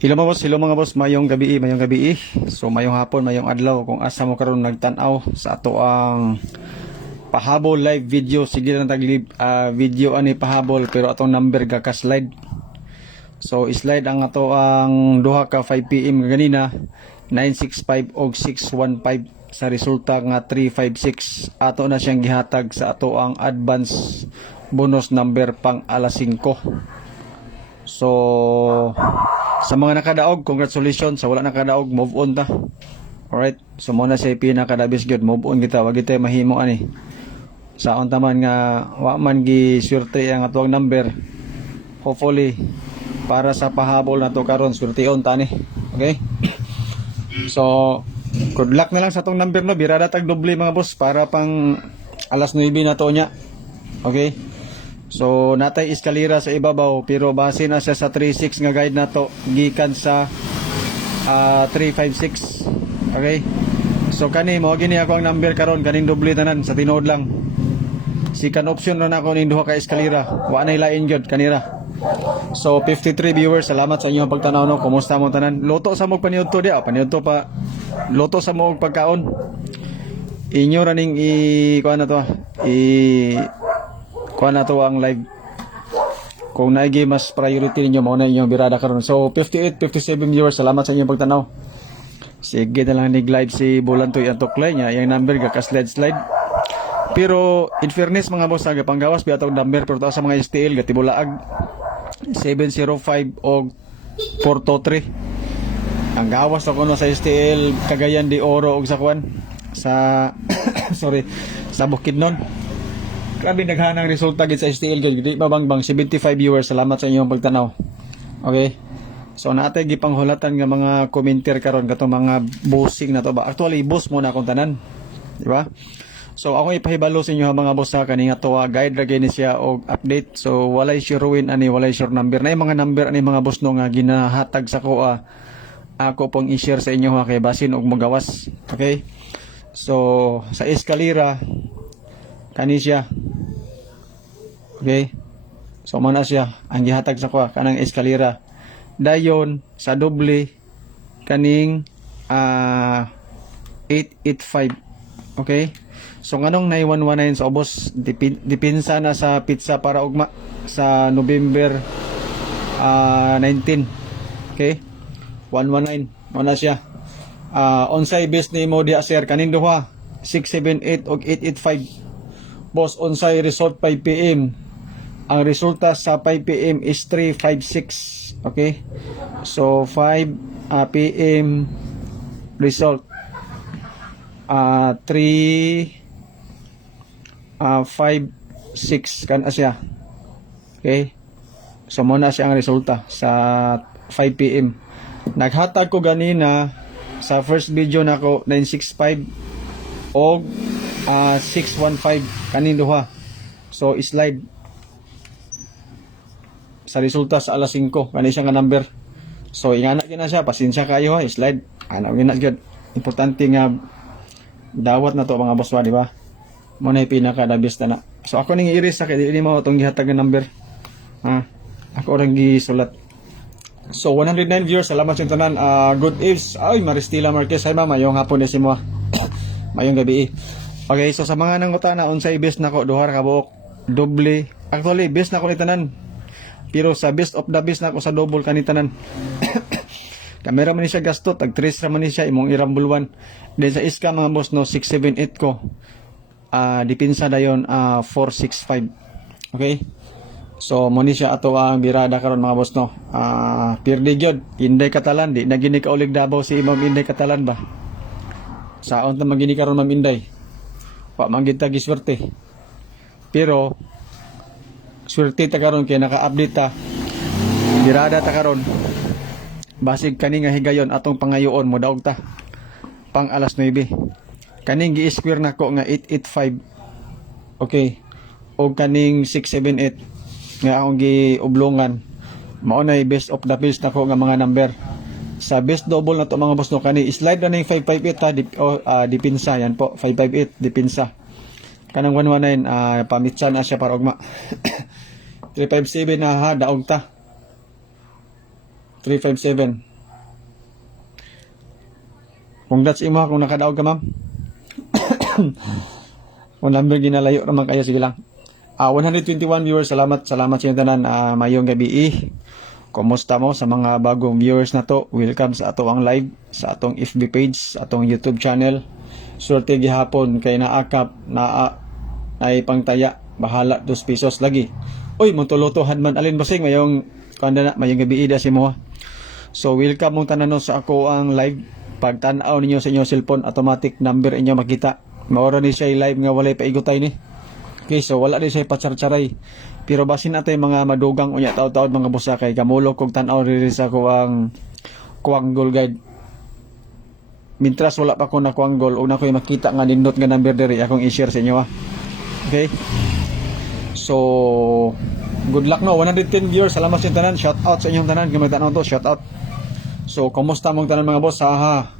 Hello mga boss, mayong gabi, mayong gabi. So mayong hapon, mayong adlaw kung asa mo karon nagtan-aw sa ato ang pahabol live video. Sige lang tag video ani pahabol pero atong number ka slide. So slide ang ato ang duha ka 5 PM ganina 965 og 615 sa resulta nga 356. Ato na siyang gihatag sa ato ang advance bonus number pang alas 5. So sa mga nakadaog, congratulations. Sa wala nakadaog, move on ta. Alright, so muna siya pinakadabis good, move on kita, wag kita mahimo ani. Sa taman nga wa man gi swerte ang atuang number. Hopefully para sa pahabol na to karon swerteon ta ni. Okay? So good luck na lang sa atong number no, birada tag doble mga boss para pang alas 9 na to nya. Okay? So natay eskalera sa ibabaw pero base na siya sa 36 nga guide na to gikan sa 356. Okay? So kani mo gini ako ang number karon kaning doble tanan sa tinuod lang. Second option na ako ning duha ka eskalera. Wa nay lain gyud kanira. So 53 viewers, salamat sa inyong pagtanaw no. Kumusta mo tanan? Loto sa mo paniud to dia, paniud to pa. Loto sa mo pagkaon. Inyo ra ning kuan na to. Kuha na to ang live. Kung naigi mas priority ninyo, mauna inyong birada karon. So 58, 57 viewers, salamat sa inyong pagtanaw. Sige na lang nig-live si Bulantoy ang tuklay niya, yung number ka slide. Pero in fairness mga boss, aga panggawas biya number pero sa mga STL gatibulaag 705 og 423. Ang gawas ako no sa STL Cagayan de Oro og sa kuan sa sorry, sa Bukidnon. Grabe naghanang resulta gid sa STL gid di mabangbang 75 viewers, salamat sa inyong pagtanaw. Okay, so naatay gipanghulatan nga mga commenter karon katong mga bossing na to ba, actually boss mo na akong tanan, di ba? So ako ipahibalo sa inyo mga boss sa kaning ato guide ra gini siya og update. So walay sure win ani, walay sure number na mga number ani mga boss no nga ginahatag sa ko ako pong i-share sa inyo kay basin og magawas. Okay, so sa eskalera kani siya. Okay, so mana siya ang gihatag sa kuha kanang eskalera. Dayon sa doble kaning 885. Okay, so nganong 9119 sa ubos dipinsa na sa pizza para ugma sa November 19. Okay, 119 mana siya. Onsay base ni mo dia sir kaning duha 678 og 885. Boss, onsay result 5 PM. Ang resulta sa 5 PM is 356. Okay? So 5 PM result 356 kan siya. Okay? So muna siya ang resulta sa 5 PM. Naghatag ko ganina sa first video nako 965 og 615 kanin duha. So slide sa resulta sa alas 5 kani siya nga number. So ingana gina siya, pasensya kayo ha, slide ana gina gyud. Importante nga dawat na to mga boss di ba? Mo na pinaka the best na. So ako ning i-erase sa kay dili mo tong gihatag nga number. Ako orang gisulat. So 109 viewers, salamat sa tanan. Good eves. Ay Maristila Marquez, ay mama, yung hapon ni si mo. Mayong gabi. Okay, so sa mga nangutana unsay best nako duha ka buok doble. Actually best nako ni tanan. Pero sa best of the best nako sa double kanit tanan. Kamera man ni siya gasto tag 3 ra man ni siya imong irambulwan. Then sa iska mga boss no 678 ko. Dipinsa dayon 465. Okay? So mo ni siya ato ang birada karon mga boss no. Pirdi gyud Inday Catalan di na gini ka ulig Davao si Imam Inday Catalan ba. Saon ta magini karon Ma'am Inday. Pa manggita giswerte. Pero swerte ta karon kay naka-update ta. Birada ta karon. Basig kani nga higayon atong pangayoon mo daog ta. Pang alas 9. Kaning gi-square nako nga 885. Okay. O kaning 678 nga akong giublongan. Mao na best of the best nako nga mga number. Sa best double na to mga boss no kani slide na ning 558 ha dipinsa yan po 558 dipinsa. Kanang 119 pamitsan na siya para ugma. 357 na ha daog ta. 357. congrats imo kung nakadaog ka, ma'am. Kung number ginalayo naman kayo, sige lang. 121 viewers, salamat sa inyo tanan. Mayong gabi. Kumusta mo sa mga bagong viewers na to? Welcome sa atong live, sa atong FB page, sa atong YouTube channel. Swerte gihapon kay naakap na ay pangtaya, bahala 2 pesos lagi. Uy, montuluto hadman alin basing mayong kanda na mayong gabi ida si mo. So welcome mong tanan sa ako ang live. Pag tan-aw ninyo sa inyong cellphone, automatic number inyo makita. Maoro ni siya live nga walay paigutay ni. Okay, so wala din siya patsar-tsaray. Pero basin natin mga madugang unya taod-taod mga busa kay kamulok kog tan-aw rin sa kuwang goal guide. Mintras wala pa ko na kuwang goal o na ko'y makita nga nindot nga number diri akong i-share sa inyo ha. Okay? So good luck no, 110 viewers. Salamat sa tanan. Shout out sa inyong tanan. Kung magtanaw to, shout out. So kumusta mong tanan mga boss ha?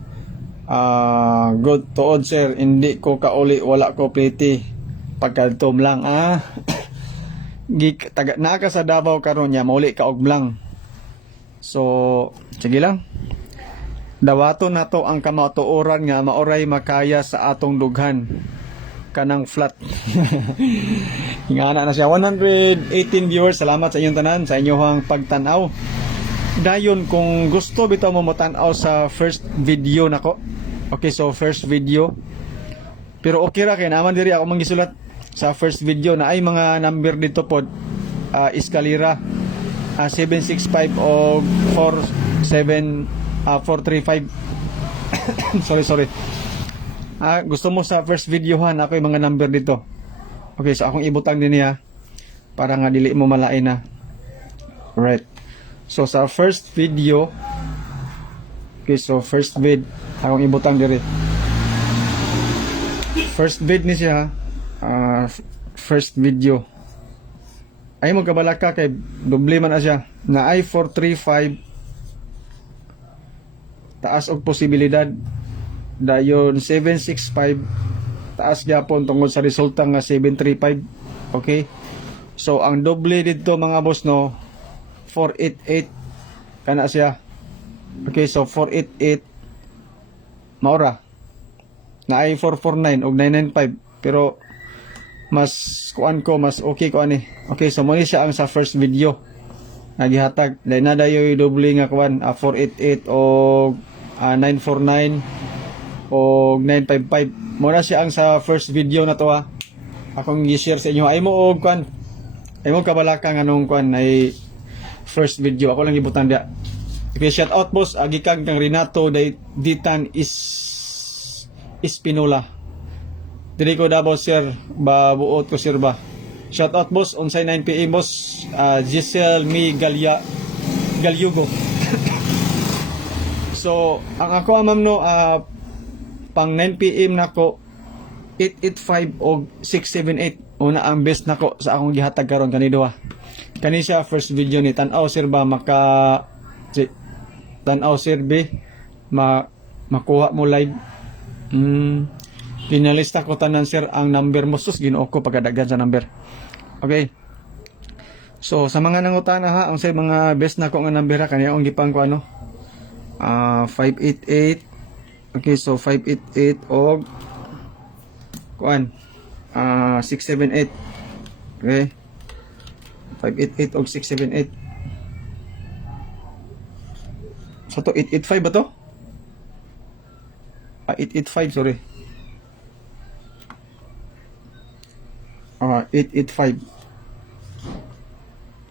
Good tuod sir. Hindi ko kauli, wala ko pretty. Pagkaltom lang naka sa Davao karon nya mauli ka og blang. So sige lang. Dawaton nato ang kamatuoran nga maoray makaya sa atong dughan kanang flat. Ingana na siya 118 viewers. Salamat sa inyong tanan sa inyong pagtan-aw. Dayon kung gusto bitaw mo tan-aw sa first video nako. Okay, so first video. Pero okay ra kay naman diri ako mangisulat sa first video na ay mga number dito pod. Escalera 765 o 435. sorry. Gusto mo sa first videohan ako yung mga number dito. Okay, so akong ibutang din niya para nga dili mo malain na. Right. So sa first video, okay, so first vid akong ibutang diri. First vid ni siya, first video. Ay mo kabalaka kay doble man na siya na ay 435 taas og posibilidad. Dayon 765 taas gyapon tungod sa resulta nga 735. Okay, so ang doble dito mga boss no 488 kana siya. Okay, so 488 maura na ay 449 og 995 pero mas kuan ko mas okay ko ani. Okay, so mo ni siya ang sa first video nagihatag dahil na dayoy doble nga kuan 488 og 949 o 955 mo na siya ang sa first video na to ha. Akong i-share sa inyo ay mo og kwan ay mo kabalaka nga nung kwan ay first video ako lang ibutan dia. Okay, shout out boss agikag kang Renato Ditan Espinola diri ko Davao sir ba buot ko sir ba. Shout out boss unsay 9 PM boss. Giselle Mi Galyugo. So ang ako ma'am no pang 9 PM nako 885 o 678 una ang best nako sa akong gihatag karon kanido kani siya first video ni tan-aw sir ba tan-aw sir be makuha mo live. Pinalista ko tanan sir ang number mo sus Ginoo ko pagkadaghan sa number. Okay, so sa mga nangutana ha unsay mga best nako nga number kani akong gipang ko 588. Okay, so 588 og kuan 678. Okay, 588 og 678. So to 885 ba to? 885 sorry. 885.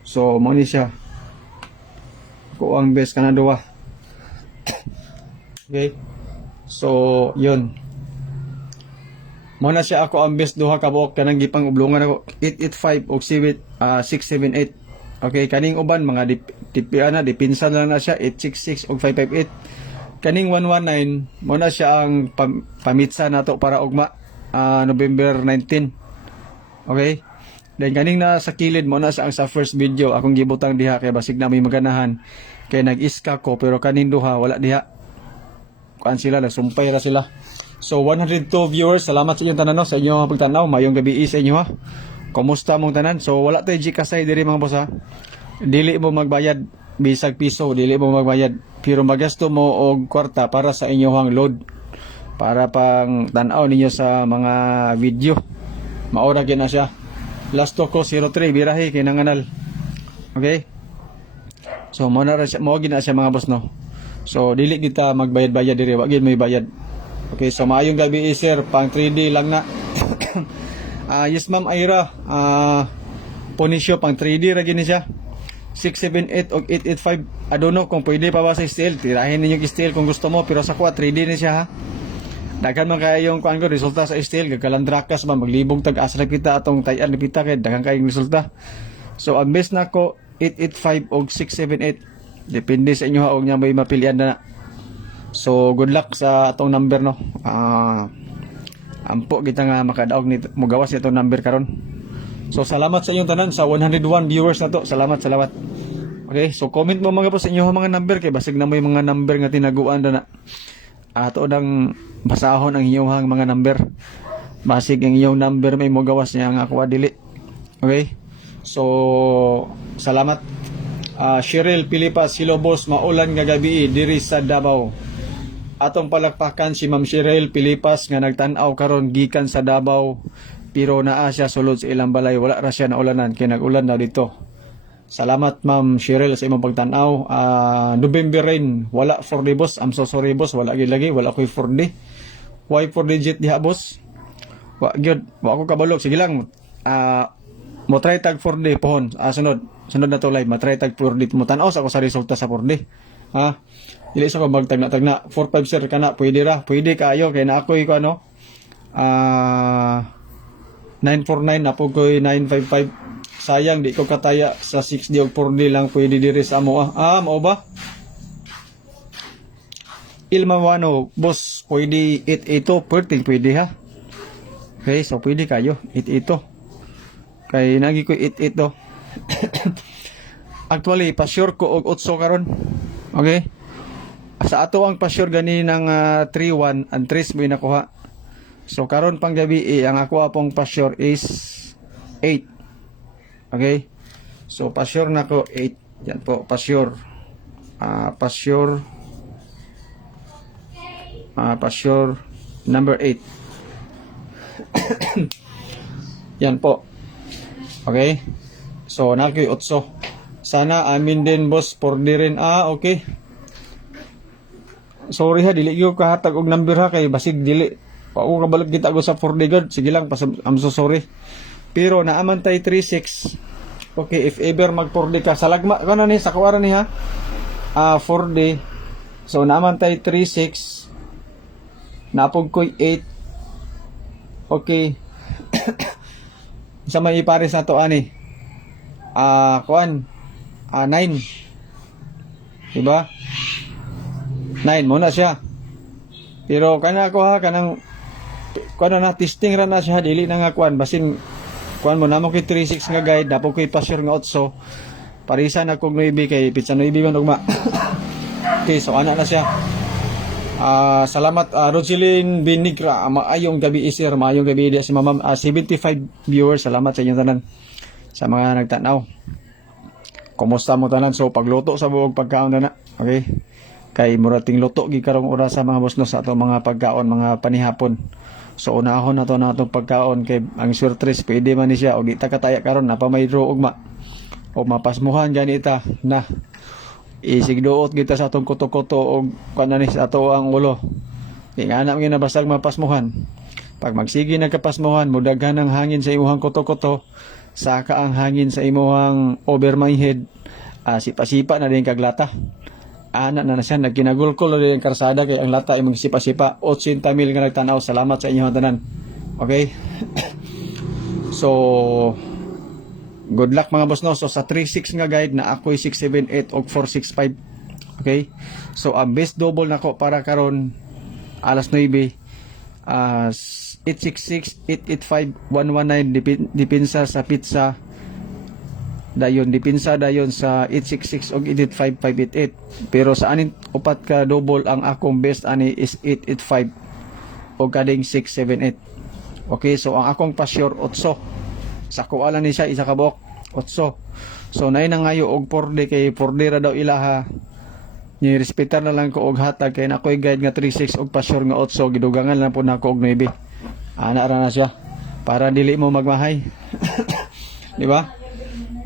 So mo ni siya ko ang best kana duwa. Okay, so yun mo na siya ako ang best duha ka buok kanang gipang ublongan ako 885 og 678. Okay, kaning uban mga dipinsan lang na siya 866 og 558. Kaning 119 mo na siya ang pamitsa nato para ugma November 19. Okay, then kaning na sa kilid mo na sa ang sa first video akong gibutang diha kay basig na may maganahan kay nag-iska ko pero kaning duha wala diha kuan sila nagsumpay ra sila. So 102 viewers, salamat sa inyong tanan no, sa inyong pagtanaw. Mayong gabi sa inyo ha. Kumusta mong tanan? So wala tay Gcash diri mga boss ha. Dili mo magbayad bisag piso, dili mo magbayad pero magasto mo og kwarta para sa inyong load. para pang tanaw ninyo sa mga video. Maura gina siya. Last to ko 03 birahe kinanganal. Okay? So mo na siya, mo gina siya mga boss no. So dili kita magbayad-bayad diri, wa gid may bayad. Okay, so maayong gabi sir, pang 3D lang na. Yes ma'am Ira, Ponisyo pang 3D ra gini siya. 678 o 885. I don't know kung pwede pa ba sa steel. Tirahin ninyo yung steel kung gusto mo, pero sa kuha 3D ni siya ha. Daghan man kaya yung kuan ko resulta sa steel, gagalandrakas ba maglibog tag asra kita atong tayan ni pita kay daghan kayong resulta. So ang best na ko 885 o 678. Depende sa inyo ha og nya may mapilian na. So good luck sa atong number no. Ampo kita nga makadaog ni mogawas itong number karon. So salamat sa inyong tanan sa 101 viewers na to. Salamat. Okay, so comment mo mga po sa inyo mga number kay basig na may mga number nga tinaguan na. Ato nang basahon ang inyong mga number. Basig ang inyong number may mogawas niya nga ako dili. Okay? So salamat. Cheryl Pilipas, hello boss, maulan nga gabi diri sa Davao. Atong palakpakan si Ma'am Cheryl Pilipas nga nagtan-aw karon gikan sa Davao pero naa siya sulod sa ilang balay, wala ra siya naulanan kay nag-ulan daw dito. Salamat Ma'am Cheryl sa imong pagtan-aw. November rain, wala 4D boss. I'm so sorry boss, wala gid lagi, wala koy 4D. Why 4 digit diha boss? Wa gyud, wa ko kabalog. Sige lang. Mo try tag 4D pohon. Sunod na to live, matry tag 4D mo tan-aw sa ko sa resulta sa 4D. Ha? Dili sa ko magtag na 45 sir kana, pwede ra, pwede kayo kay na ako'y ko ano. 949 na po ko'y 955. Sayang di ko kataya sa 6D o 4D lang pwede diri sa amo. Mao ba? Ilmawano, boss, pwede 882, pwede ha. Okay, so pwede kayo 882. Kay nagi ko 88 Actually, pa-sure ko og 8 karon. Okay? Sa ato ang pa-sure gani ng 31 ang 3 mo nakuha. So karon pang gabi ang ako pong pa-sure is 8. Okay? So pa-sure na ko 8. Yan po, pa-sure. Pa-sure number 8. Yan po. Okay? So nakoy 8. Sana amin din boss 4D rin. Okay. Sorry ha, dili ko kahatag og number ha kay basig dili. Pa ko kabalag kita ko sa 4D god. Sige lang, I'm so sorry. Pero naaman tay 36. Okay, if ever mag 4D ka, salagma kana ni sa kuwara ni ha. 4D. So naaman tay 36. Napog koy 8. Okay. Sa may ipares na to ani. Kuan. 9. Diba? 9 muna siya. Pero kana ko ha kanang kuan na testing ra na siya dili na nga kuan basin kuan mo namo kay 36 nga guide dapat koy pa-share nga 8. Parisan ako 9 kay pizza 9 man ugma. Okay, so ana na siya. Salamat Rogelyn Binigra. Maayong gabi sir, maayong gabi dia si Ma'am 75 viewers. Salamat sa inyong tanan sa mga nagtanaw. Kumusta mo tanan? So pagluto sa buog pagkaon na. Okay? Kay murating luto gi karong oras sa mga boss no sa ato mga pagkaon, mga panihapon. So unahon na to na atong pagkaon kay ang surtres pwede man ni siya og di ta kataya karon na pa may draw ugma. O mapasmuhan gani ta na isigduot kita sa atong kuto-kuto og kanani sa ato ang ulo. Di nga na ginabasag mapasmuhan. Pag magsigi nagkapasmuhan, mudaghan ang hangin sa imuhang kuto-kuto, saka ang hangin sa imuhang over my head, sipa-sipa na din kaglata. Ana na siya, nagkinagulkol na din karsada kay ang lata ay magsipa-sipa. 80 mil nga nagtanaw. Salamat sa inyong tanan. Okay? So, good luck mga boss no. So, sa 36 nga guide na ako'y 678 o 465. Okay? So, ang best double na ko para karon alas 9. 866, 885, 119 dipinsa sa pizza dayon, dipinsa dayon sa 866 og 885, 588. Pero sa anin upat ka double ang akong best ani is 885 o kading 678. Okay, so ang akong pa-sure 8. Sa kuala ni siya isa ka buok 8. So nay na ngayo og 4D kay 4D ra daw ilaha. Ni respetar na lang ko og hatag kay nakoy guide nga 36 og pasyor nga 8 gidugangan lang po nako og 9. Ana ra na siya para dili mo magmahay. Di ba?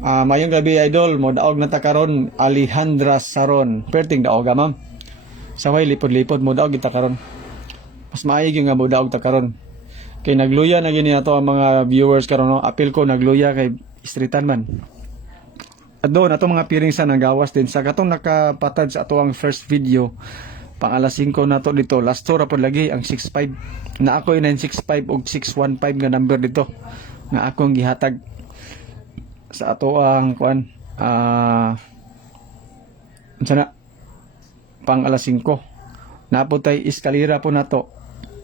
Mayong gabi idol, mo daog na ta karon Alejandra Saron. Perting daog ma'am. Saway lipod-lipod mo daog kita karon. Mas maayig yung nga mo daog ta karon. Kay nagluya na gini ato ang mga viewers karon no. Apil ko nagluya kay streetan man. At doon, ato mga piring sa nagawas din. Sa katong nakapatad sa ato ang first video, pang alas 5 na to dito. Last tour po lagi, ang 6.5. Na ako 965 o 615 nga number dito. Nga akong gihatag sa ato ang kuan. Sana, pang alas 5. Naputay iskalira po na to.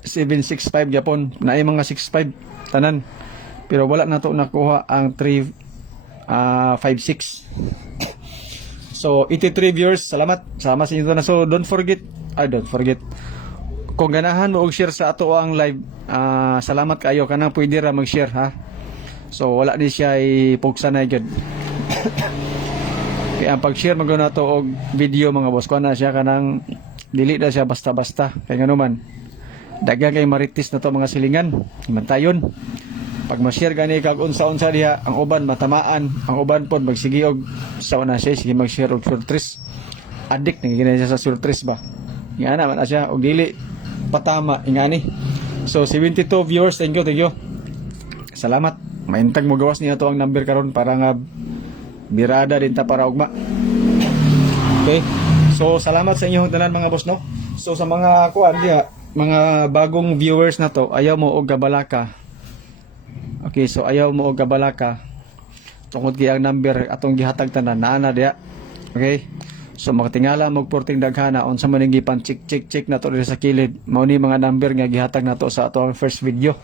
765 Japon. Naay mga 65 tanan. Pero wala na to nakuha ang 56. So 83 viewers, salamat sa inyo na. So don't forget kung ganahan mo og share sa ato ang live, salamat kayo kanang pwede ra mag-share ha. So wala ni siya ipugsa na gyud. Kaya ang pag-share maguna to og video mga boss, kuan na siya kanang dili na siya basta-basta kay ngano man daghan kay maritis na to mga silingan himantayon. Pag ma-share gani kag unsa-unsa diha, ang uban matamaan, ang uban pod magsige og sa una siya sige mag-share og surtris. Addict na gina siya sa surtris ba. Ingana man na siya og dili patama ingani. So 72 viewers, thank you. Salamat. Maintag mo gawas niya to ang number karon para nga birada din ta para ugma. Okay. So salamat sa inyong tanan mga boss no. So sa mga kuan diha, mga bagong viewers na to, ayaw mo og gabalaka. Okay, so ayaw mo og gabalaka tungod kay ang number atong gihatag tanan naa diha. Okay? So makatingala mo porting daghana unsa man ning gipan check na to diri sa kilid. Mao ni mga number nga gihatag nato sa atong first video.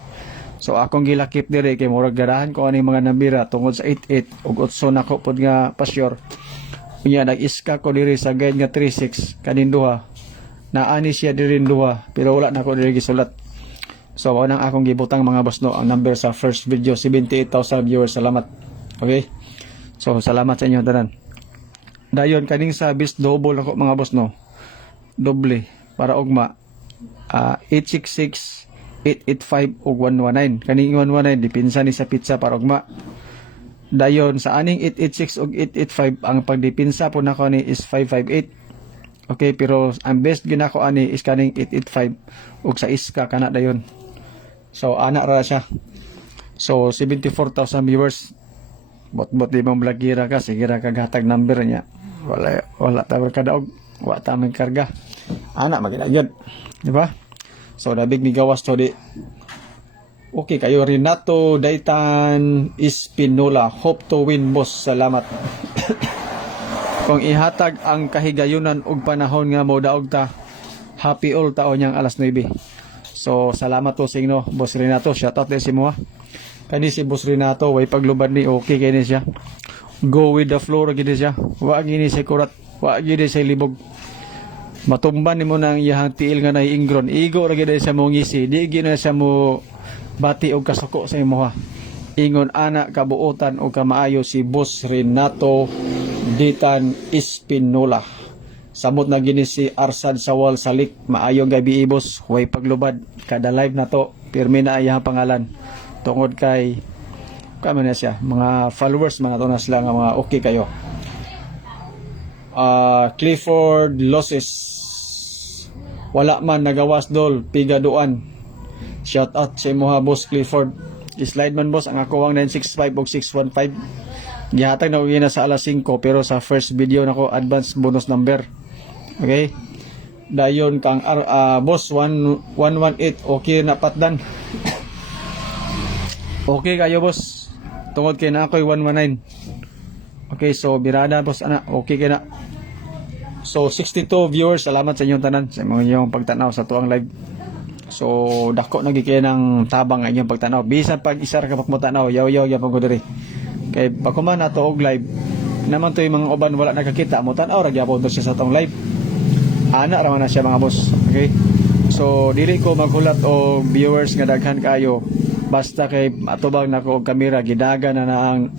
So akong gilakip diri kay murag garahan ko ani mga nambira tungod sa 88 ug 8 nako pod nga pasyor. Unya nag-iska ko diri sa guide nga 36 kanin duha. Naani siya diri duha pero wala nako diri gisulat. So, nang akong gibutang mga boss no, ang number sa first video, 78,000 viewers. Salamat. Okay? So, salamat sa inyo tanan. Dayon, kaning sa bis double ako mga boss no. Doble. Para ugma. 866, 885, ug 119. Kaning 119, dipinsa ni sa pizza para ugma. Dayon, sa aning 886 ug 885, ang pagdipinsa po nako ni is 558. Okay, pero ang best ginako ani is kaning 885 ug sa iska kana dayon. So ana ra siya. So 74,000 viewers. Bot di mo blagira ka sige ra kag hatag number niya. Wala ta kada og wa ta man karga. Ana magina gyud. Di ba? So dabig mi gawas to di. Okay kayo Renato Daitan Espinola. Hope to win boss. Salamat. Kung ihatag ang kahigayunan og panahon nga mo daog ta, happy all taon yang alas 9. So salamat to sa inyo boss Renato, shout out din si mo ha. Kani si boss Renato way paglubad ni okay kay ni siya. Go with the flow gid siya. Wa gini siya kurat, wa gini siya libog. Matumban nimo nang iyang tiil nga nay ingron. Igo ra gid siya mo ngisi, di gina siya mo bati og kasuko sa imo ha. Ingon ana kabuotan o kamaayo si boss Renato Daitan Espinola. Samot na gini si Arsad Sawal Salik. Maayong gabi boss. Huwag paglubad. Kada live na to. Pirmi na ayang pangalan. Tungod kay kami na siya. Mga followers. Mga to na sila nga mga okay kayo. Clifford Losses. Wala man nagawas dol. Pigaduan. Shout out sa imo ha boss Clifford. Slide man boss. Ang ako ang 965 o 615. Gihatag na uwi na sa alas 5 pero sa first video nako advance bonus number. Okay? Dayon kang boss 118 okay na patdan. Okay kayo boss. Tungod kay na ako'y 119. Okay, so birada boss ana. Okay kay na. So 62 viewers, salamat sa inyong tanan sa inyong pagtanaw sa tuang live. So dako na gikay ng tabang ang inyong pagtanaw. Bisan pag isa ra ka mo tanaw, yaw-yaw gyapon ko diri. Kay pagkuman na to og live naman to yung mga uban wala nakakita mo tanaw ra gyapon to siya sa tong live. Ana ra man na siya mga boss. Okay? So dili ko maghulat og viewers nga daghan kayo. Basta kay atubang nako og kamera gidaga na ang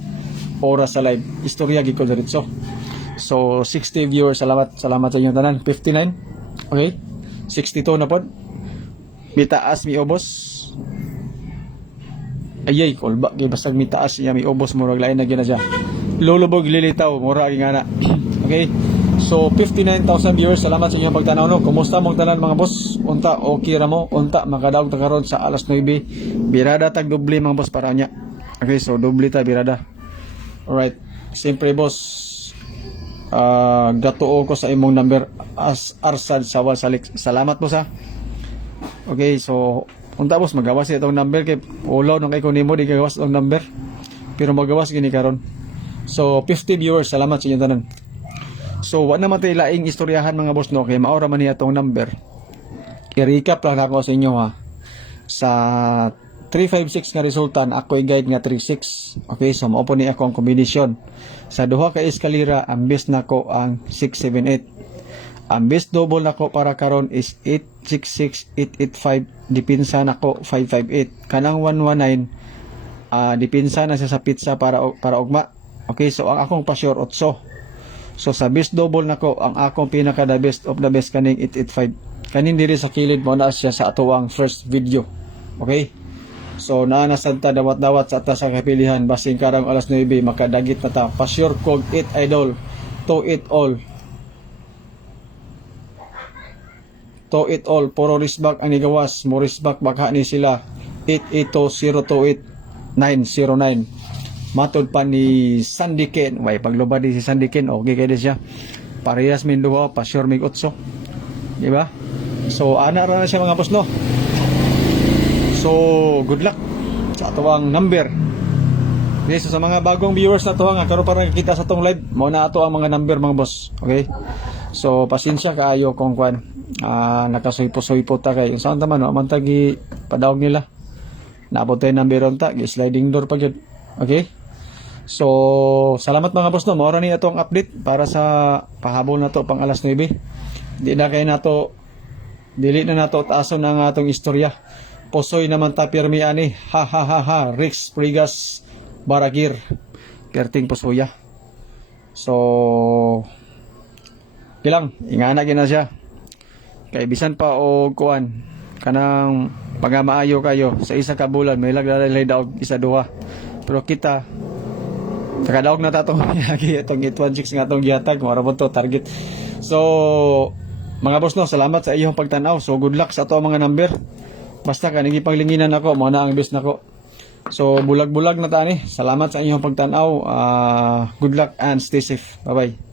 oras sa live. Istorya gid ko diretso. So 60 viewers, salamat sa inyong tanan. 59. Okay? 62 na pod. Mitaas mi ubos. Ayay, kolba kay basta mitaas niya mi ubos murag lain na gyud na siya. Lulubog lilitaw mura gyud ana. Okay? So 59,000 viewers, salamat sa inyong pagtanaw no. Kumusta mong tanan mga boss? Unta okay ra mo? Unta makadaog ta karon sa alas 9. Birada tag doble mga boss para nya. Okay, so doble ta birada. Alright. Siyempre boss, gatuo ko sa imong number as Arsad Sawal Salik. Salamat boss ha. Okay, so unta boss magawas itong number kay ulaw nang kay ko nimo di gawas itong number. Pero magawas gini karon. So 50 viewers, salamat sa inyong tanan. So wa na matay laing istoryahan mga boss no kay maora man niya itong number. I-recap lang ako sa inyo ha. Sa 356 nga resultan ako'y guide nga 36. Okay, so mao po ni ako ang kombinasyon. Sa duha ka eskalera ang best nako ang 678. Ang best double nako para karon is 866 885, dipinsa nako 558. Kanang 119 dipinsa na siya sa pizza para ugma. Okay, so ang akong pa-sure 8. So sa best double nako ang akong pinaka the best of the best kaning 885. Kaning diri sa kilid mo na siya sa ato ang first video. Okay? So naanasad ta dawat-dawat sa atas sa kapilihan basing karang alas 9 makadagit na ta. Pa-sure kog 8 idol to it all. To it all puro risbak ang igawas mo risbak baka ni sila 88028909. Matod pa ni Sandy Ken. Way paglubad di si Sandy Ken okay kay di siya. Parehas min duha pa-sure mig 8. Di ba? So ana ra na siya mga boss no. So, good luck sa atong number. Okay, so sa mga bagong viewers na to nga karon para nakikita sa tong live, mao na ato ang mga number mga boss. Okay? So, pasensya kaayo kung kwan nakasuy-pusoy ta kay unsa man no man tagi padawg nila. Naabot tay number unta, sliding door pa gyud. Okay? So, salamat mga boss no. Mao ra ni atong update para sa pahabol na to pang alas 9. Di na kay nato dili na nato taason ang atong istorya. Posoy naman ta pirmi ani. Ha ha ha ha. Rix Prigas Baragir. Perting posoya. So kilang ingana gina siya. Kay bisan pa og kuan kanang pagamaayo kayo sa isa ka bulan may laglalay daog isa duha. Pero kita takadaog na tatong lagi itong 816 nga atong gihatag mara mo to target. So mga boss no, salamat sa iyong pagtanaw. So good luck sa ato mga number. Basta kaning ipanglinginan ako, mo na ang best nako. So bulag-bulag na tani. Salamat sa inyong pagtanaw. Good luck and stay safe. Bye-bye.